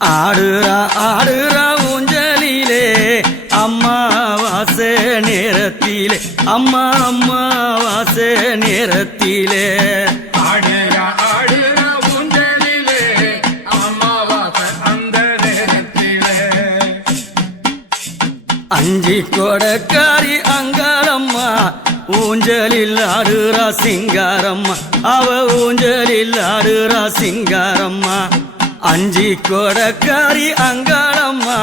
ஆடுறா ஆடுறா ஊஞ்சலிலே அம்மாவாச நேரத்திலே அம்மா அம்மாவாச நேரத்திலே. ஊஞ்சலிலே அமாவாசை அந்த நேரத்திலே. அஞ்சி கொடக்காரி அங்காளம்மா ஊஞ்சலில் ஆடுறா சிங்காரம்மா. அவ ஊஞ்சலில் ஆடுறா சிங்காரம்மா. அஞ்சி கொடக்காரி அங்காளம்மா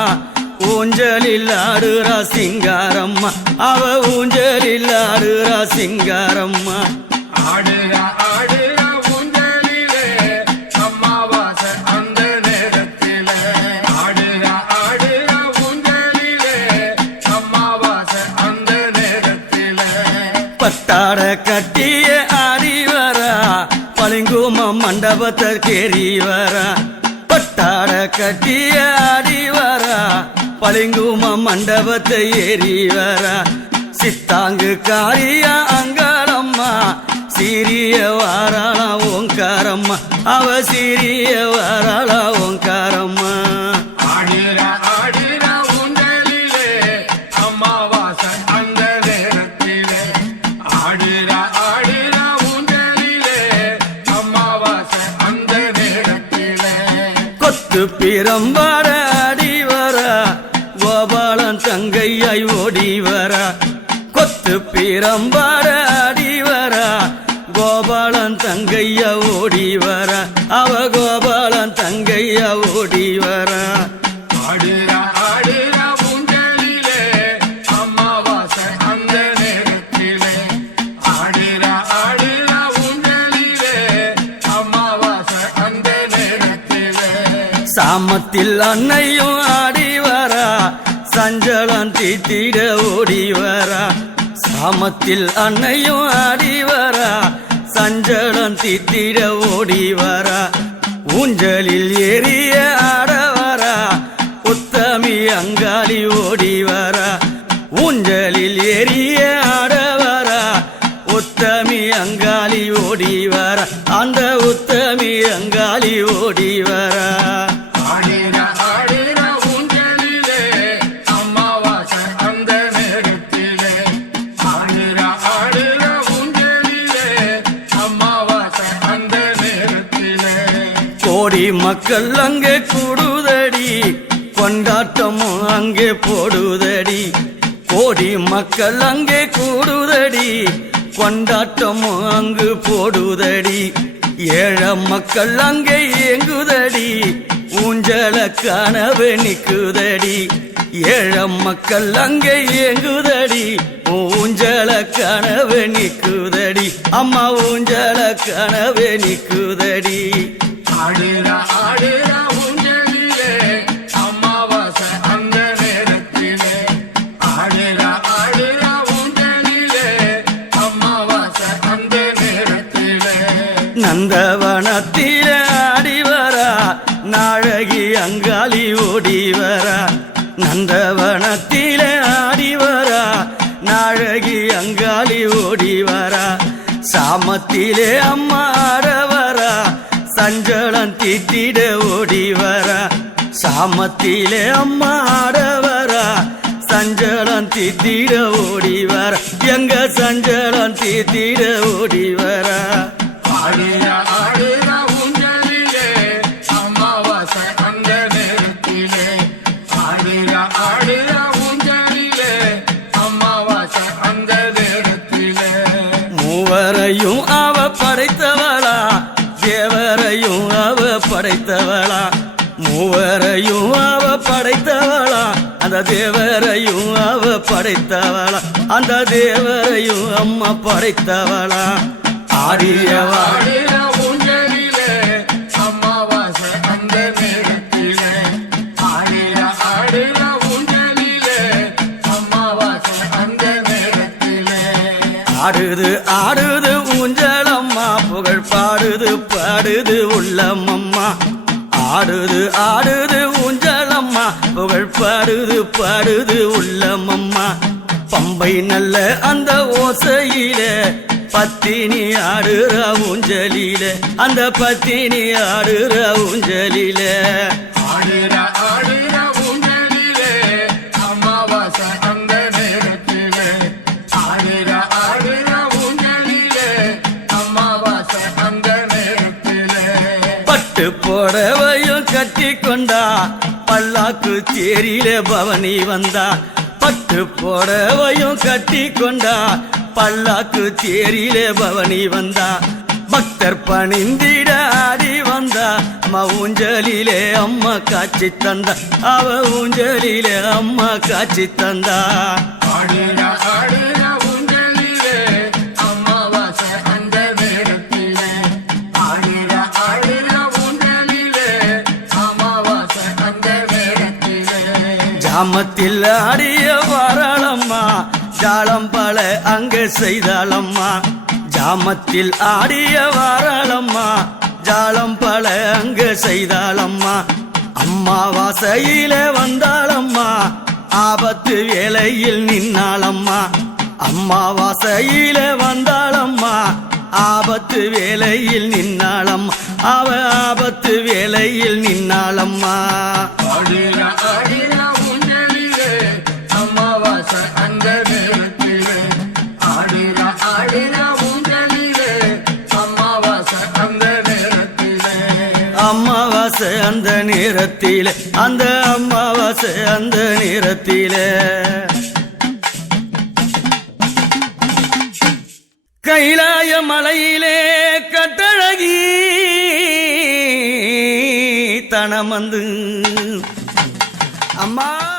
ஊஞ்சலில் ஆடுறா சிங்காரம்மா. அவ ஊஞ்சலில் ஆடுறா சிங்காரம்மா. ஆடுற ஆடுற ஊஞ்சலிலே அமாவாசை அந்த நேரத்திலே. ஆடுற ஆடுற ஊஞ்சலிலே அமாவாசை அந்த நேரத்திலே. பட்டாட கட்டிய ஆடி வரா பளிங்கும மண்டபத்திற்கேறி வரா பட்டாட கட்டிய ஆடி வரா பளிங்கும மண்டபத்தை ஏறி வரா? சித்தாங்கு காரியா அங்காளம்மா சீரிய வாராளா ஓங்காரம்மா. அவ சீரிய வாராளா ஓங்காரம்மா. பத்து பிரம்பாட அடிவரா? கோபாலன் தங்கையாய் ஓடிவரா? கொத்து பிரம்பாட அடிவரா? கோபாலன் தங்கையா ஓடிவரா? அவ கோபாலன் தங்கையா ஓடி கிராமத்தில் அன்னையும் ஆடி வரா. சஞ்சலம் தீத்திட ஓடி வரா. சாமத்தில் அன்னையும் ஆடி வரா. சஞ்சலம் தீத்திட ஓடி வரா. ஊஞ்சலில் ஏறிய ஆட வரா. புத்தமி அங்காளி ஓடி வரா. ஊஞ்சலில் ஏறிய ஆட வரா. உத்தமி அங்காளி ஓடி வரா. அந்த உத்தமி அங்காளி ஓடி வரா. கோடி மக்கள் அங்கே கூடுதடி. கொண்டாட்டமும் அங்கே போடுதடி. கோடி மக்கள் அங்கே கூடுதடி. கொண்டாட்டமும் அங்கு போடுதடி. ஏழ மக்கள் அங்கே இயங்குதடி. ஊஞ்சல கனவு நிக்குதடி. ஏழ மக்கள் அங்கே இயங்குதடி. ஊஞ்சல கனவு நிக்குதடி. அம்மா ஊஞ்சல கனவு நிக்குதடி. அங்காளி ஓடி வரா. நந்தவனத்திலே ஆடி வரா. நாழகி அங்காளி ஓடி வரா. சாமத்திலே அம்மா ஆட வரா. சஞ்சலம் தீட்டிட ஓடி வரா. சாமத்திலே அம்மா ஆட வரா. சஞ்சலம் தீட்டிட ஓடி வர. எங்க சஞ்சலம் தீட்டிட ஓடி வரா. ஆடுற மூவரையும் அவ படைத்தவளா. மூவரையும் அவ படைத்தவளா. அந்த தேவரையும் அவ படைத்தவளா. அந்த தேவரையும் அம்மா படைத்தவளா. ஆரியவா ஆடுது ஊஞ்சலம்மா புகழ் பாடுது பாடுது உள்ளமம்மா. ஆடுது ஆடுது ஊஞ்சலம்மா புகழ் பாடுது பாடுது உள்ளமம்மா. பம்பை நல்ல அந்த ஓசையில பத்தினி ஆடுற ஊஞ்சலில அந்த பத்தினி ஆடுற ஊஞ்சலில. ஆடுற கட்டி கொண்டா பல்லாக்கு தேரிலே பவனி வந்தா பட்டு புடவையும் கட்டி கொண்டா பல்லாக்கு தேரிலே பவனி வந்தா. பக்தர் பணிந்திட ஆடி வந்தா அம்மா ஊஞ்சலிலே அம்மா காட்சி தந்தா அவ ஊஞ்சலிலே அம்மா காட்சி தந்தா. ஆடுற ஆடுற கிராமத்தில் ஆடிய வாராளம்மா ஜாலம் பல அங்கு செய்தாளம்மா. ஜாமத்தில் ஆடிய வாராளம்மா ஜாலம் பல அங்கு செய்தாளம்மா. அம்மாவாசையில வந்தாளம்மா ஆபத்து வேலையில் நின்னாளம்மா. அம்மாவாசையில வந்தாளம்மா ஆபத்து வேலையில் நின்னாளம்மா அவ ஆபத்து வேலையில் நின்னாளம்மா. ஆடுற ஆடுற அமாவாசை அந்த நேரத்திலே அந்த நேரத்திலே. அந்த அந்த அமாவாசை அந்த நேரத்திலே. கைலாய மலையிலே கட்டழகி தனமந்து. அம்மா!